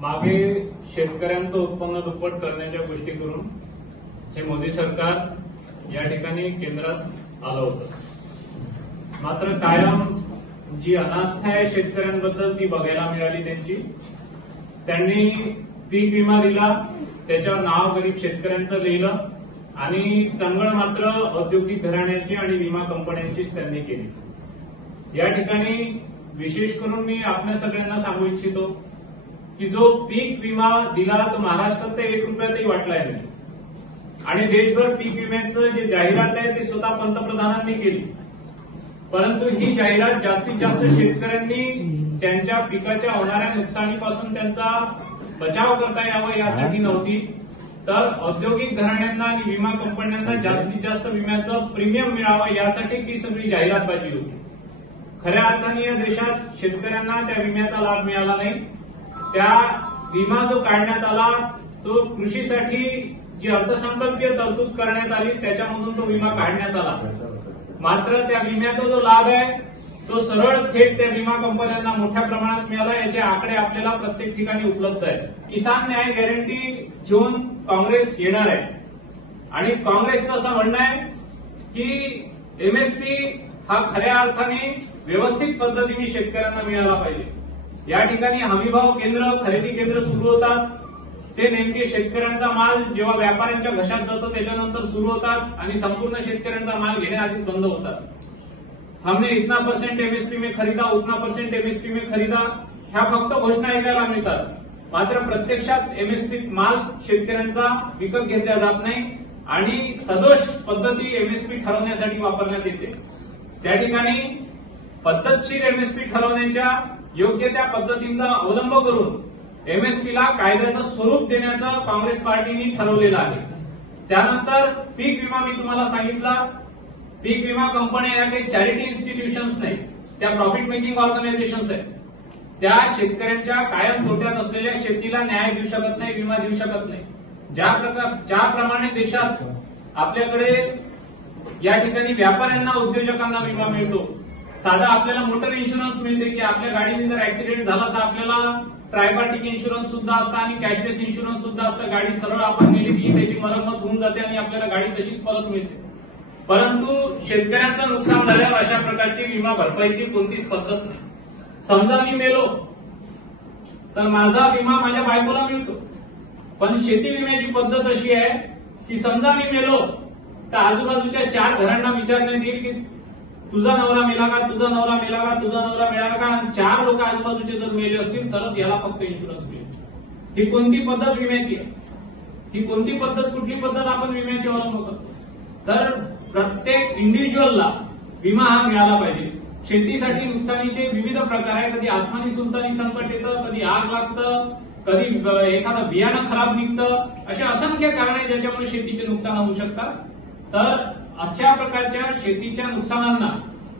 मागे शेतकऱ्यांचं उत्पन्न दुप्पट करण्याच्या गोष्टी करून हे मोदी सरकार या ठिकाणी केंद्रात आलं होतं. मात्र कायम जी अनास्था आहे शेतकऱ्यांबद्दल ती बघायला मिळाली त्यांनी पीक विमा दिला, त्याच्यावर नाव गरीब शेतकऱ्यांचं लिहिलं आणि चंगळ मात्र औद्योगिक घराण्याची आणि विमा कंपन्यांचीच त्यांनी केली. या ठिकाणी विशेष करून मी आपल्या सगळ्यांना सांगू इच्छितो की जो पीक विमा दिला तो महाराष्ट्रात तर 1 रुपयातही वाटलाय नाही आणि देशभर पीक विम्याचं जे जाहिरात आहे ते स्वतः पंतप्रधानांनी केली. परंतु ही जाहिरात जास्तीत जास्त शेतकऱ्यांनी त्यांच्या पिकाच्या होणाऱ्या नुकसानीपासून त्यांचा बचाव करता यावा यासाठी नव्हती, तर औद्योगिक घराण्यांना आणि विमा कंपन्यांना जास्तीत जास्त विम्याचं प्रीमियम मिळावं यासाठी ती सगळी जाहिरातबाजी होती. खऱ्या अर्थाने या देशात शेतकऱ्यांना त्या विम्याचा लाभ मिळाला नाही. त्या विमा जो काढण्यात आला तो कृषीसाठी जी अर्थसंकल्पीय तरतूद करण्यात आली त्याच्यामधून तो विमा काढण्यात आला. मात्र त्या विम्याचा जो लाभ आहे तो सरळ थेट त्या विमा कंपन्यांना मोठ्या प्रमाणात मिळाला. याचे आकडे आपल्याला प्रत्येक ठिकाणी उपलब्ध आहेत. किसान न्याय गॅरंटी घेऊन काँग्रेस येणार आहे आणि काँग्रेसचं असं म्हणणं आहे की एमएसपी हा खऱ्या अर्थाने व्यवस्थित पद्धतीने शेतकऱ्यांना मिळाला पाहिजे. या ठिकाणी हमीभाव केंद्र, खरेदी केंद्र सुरू होतात. ते नेमके शेतकऱ्यांचा माल जेव्हा व्यापाऱ्यांच्या घशात जातो त्याच्यानंतर सुरू होतात आणि संपूर्ण शेतकऱ्यांचा माल घेण्याआधीच बंद होतात. हमने इतना % एमएसपी में खरीदा, उतना % एमएसपी में खरीदा, ह्या फक्त घोषणा ऐकायला मिळतात. मात्र प्रत्यक्षात एमएसपी माल शेतकऱ्यांचा विकत घेतला जात नाही आणि सदोष पद्धती एमएसपी ठरवण्यासाठी वापरण्यात येते. त्या ठिकाणी पद्धतशीर एमएसपी ठरवण्याच्या योग्य त्या पद्धतींचा अवलंब करून एमएसपीला कायद्याचं स्वरूप देण्याचं काँग्रेस पार्टीने ठरवलेलं आहे. त्यानंतर पीक विमा मी तुम्हाला सांगितला. पीक विमा कंपन्या या काही चॅरिटी इन्स्टिट्यूशन्स नाही, त्या प्रॉफिट मेकिंग ऑर्गनायझेशन्स आहेत. त्या शेतकऱ्यांच्या कायम तोट्यात असलेल्या शेतीला न्याय देऊ शकत नाही, विमा देऊ शकत नाही. ज्याप्रमाणे देशात आपल्याकडे या ठिकाणी व्यापाऱ्यांना, उद्योजकांना विमा मिळतो, साधा आपल्याला मोटर इन्शुरन्स मिळते की आपल्या गाडीने जर ऍक्सिडेंट झाला तर आपल्याला ट्रायपार्टिक इन्शुरन्स सुद्धा असतं आणि कॅशलेस इन्शुरन्स सुद्धा असतं. गाडी सरळ आपण नेली की त्याची मरम्मत होऊन जाते आणि आपल्याला गाडी तशीच परत मिळते. परंतु शेतकऱ्यांचं नुकसान झाल्यावर अशा प्रकारची विमा भरपाईची कोणतीच पद्धत नाही. समजा मी मेलो तर माझा विमा माझ्या बायकोला मिळतो, पण शेती विम्याची पद्धत अशी आहे की समजा मी मेलो तर आजूबाजूच्या 4 घरांना विचारण्यात येईल की तुझा नवरा मेला का, तुझा नवरा मेला का, तुझा नवरा मिळाला का. 4 लोक आजूबाजूचे जर मेले असतील तरच याला फक्त इन्शुरन्स मिळेल. ही कोणती पद्धत विम्याची आहे? ही कोणती पद्धत, कुठली पद्धत आपण विम्याची अवलंब करतो? तर प्रत्येक इंडिव्हिज्युअलला विमा हा मिळाला पाहिजे. शेतीसाठी नुकसानीचे विविध प्रकार आहे. कधी आसमानी सुलतानी संकट येतं, कधी आग लागतं, कधी एखादं बियाणं खराब निघतं. अशा असंख्य कारण आहेत ज्याच्यामुळे शेतीचे नुकसान होऊ शकतात. तर अशा प्रकारच्या शेतीच्या नुकसानांना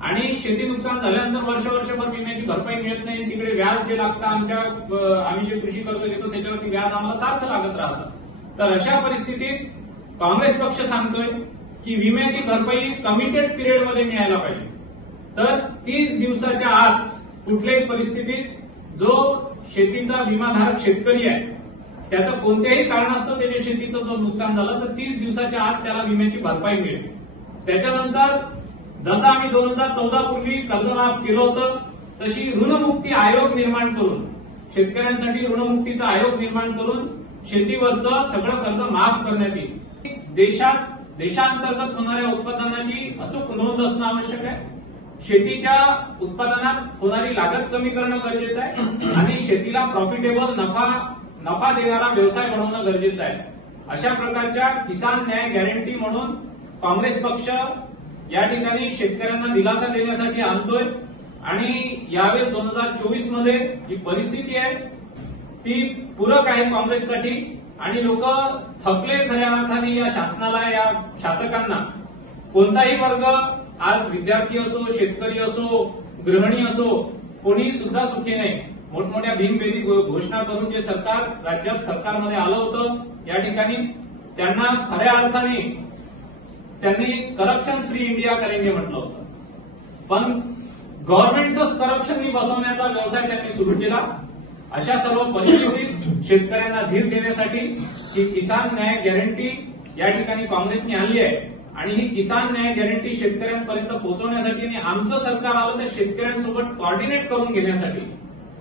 आणि शेती नुकसान झाल्यानंतर वर्षभर विम्याची भरपाई मिळत नाही. तिकडे व्याज जे लागतं आम्ही जे कृषी कर्ज घेतो त्याच्यावरती व्याज आम्हाला सारखं लागत राहतं. तर अशा परिस्थितीत काँग्रेस पक्ष सांगतोय की विम्याची भरपाई कमिटेड पिरियडमध्ये मिळायला पाहिजे. तर 30 दिवसाच्या आत कुठल्याही परिस्थितीत जो शेतीचा विमाधारक शेतकरी आहे त्याचं कोणत्याही कारणास्तव त्याच्या शेतीचं जर नुकसान झालं तर 30 दिवसाच्या आत त्याला विम्याची भरपाई मिळेल. त्याच्यानंतर जसं आम्ही 2014 पूर्वी कर्जमाफ केलं होतं तशी ऋणमुक्ती आयोग निर्माण करून, शेतकऱ्यांसाठी ऋणमुक्तीचा आयोग निर्माण करून शेतीवरचं सगळं कर्ज माफ करण्यात येईल. देशांतर्गत होणाऱ्या उत्पादनाची अचूक नोंद असणं आवश्यक आहे. शेतीच्या उत्पादनात होणारी लागत कमी करणं गरजेचं आहे आणि शेतीला प्रॉफिटेबल नफा देणारा व्यवसाय बनवणं गरजेचं आहे. अशा प्रकारच्या किसान न्याय गॅरंटी म्हणून काँग्रेस पक्ष या ठिकाणी शेतकऱ्यांना दिलासा देण्यासाठी आणतोय आणि यावेळेस 2024 मध्ये जी परिस्थिती आहे ती पूरक आहे काँग्रेससाठी आणि लोक थकले खऱ्या अर्थाने या शासनाला, या शासकांना. कोणताही वर्ग, आज विद्यार्थी असो, शेतकरी असो, गृहिणी असो, कोणी सुद्धा सुखी नाही. मोठमोठ्या भीमभेदी घोषणा करून जे सरकार राज्यात सरकारमध्ये आलं होतं या ठिकाणी त्यांना खऱ्या अर्थाने त्यांनी करप्शन फ्री इंडिया करेंगे म्हटलं होतं, पण गव्हर्नमेंटच करप्शननी बसवण्याचा व्यवसाय त्यांनी सुरू केला. अशा सर्व परिस्थितीत शेतकऱ्यांना धीर देण्यासाठी ही किसान न्याय गॅरंटी या ठिकाणी काँग्रेसने आणली आहे आणि ही किसान न्याय गॅरंटी शेतकऱ्यांपर्यंत पोहोचवण्यासाठी आणि आमचं सरकार आलं तर शेतकऱ्यांसोबत कॉर्डिनेट करून घेण्यासाठी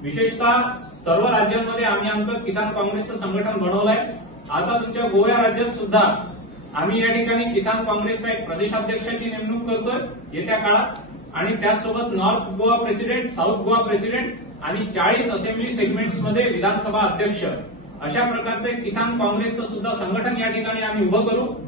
विशेषतः सर्व राज्यांमध्ये आम्ही आमचं किसान काँग्रेसचं संघटन बनवलंय. आता तुमच्या गोवा राज्यात सुद्धा आम्ही या ठिकाणी किसान काँग्रेसचा एक प्रदेशाध्यक्षाची नेमणूक करतोय येत्या काळात आणि त्याचसोबत north Goa president, south Goa president आणि 40 असेंब्ली सेगमेंट्समध्ये विधानसभा अध्यक्ष अशा प्रकारचे किसान काँग्रेसचं सुद्धा संघटन या ठिकाणी आम्ही उभं करू.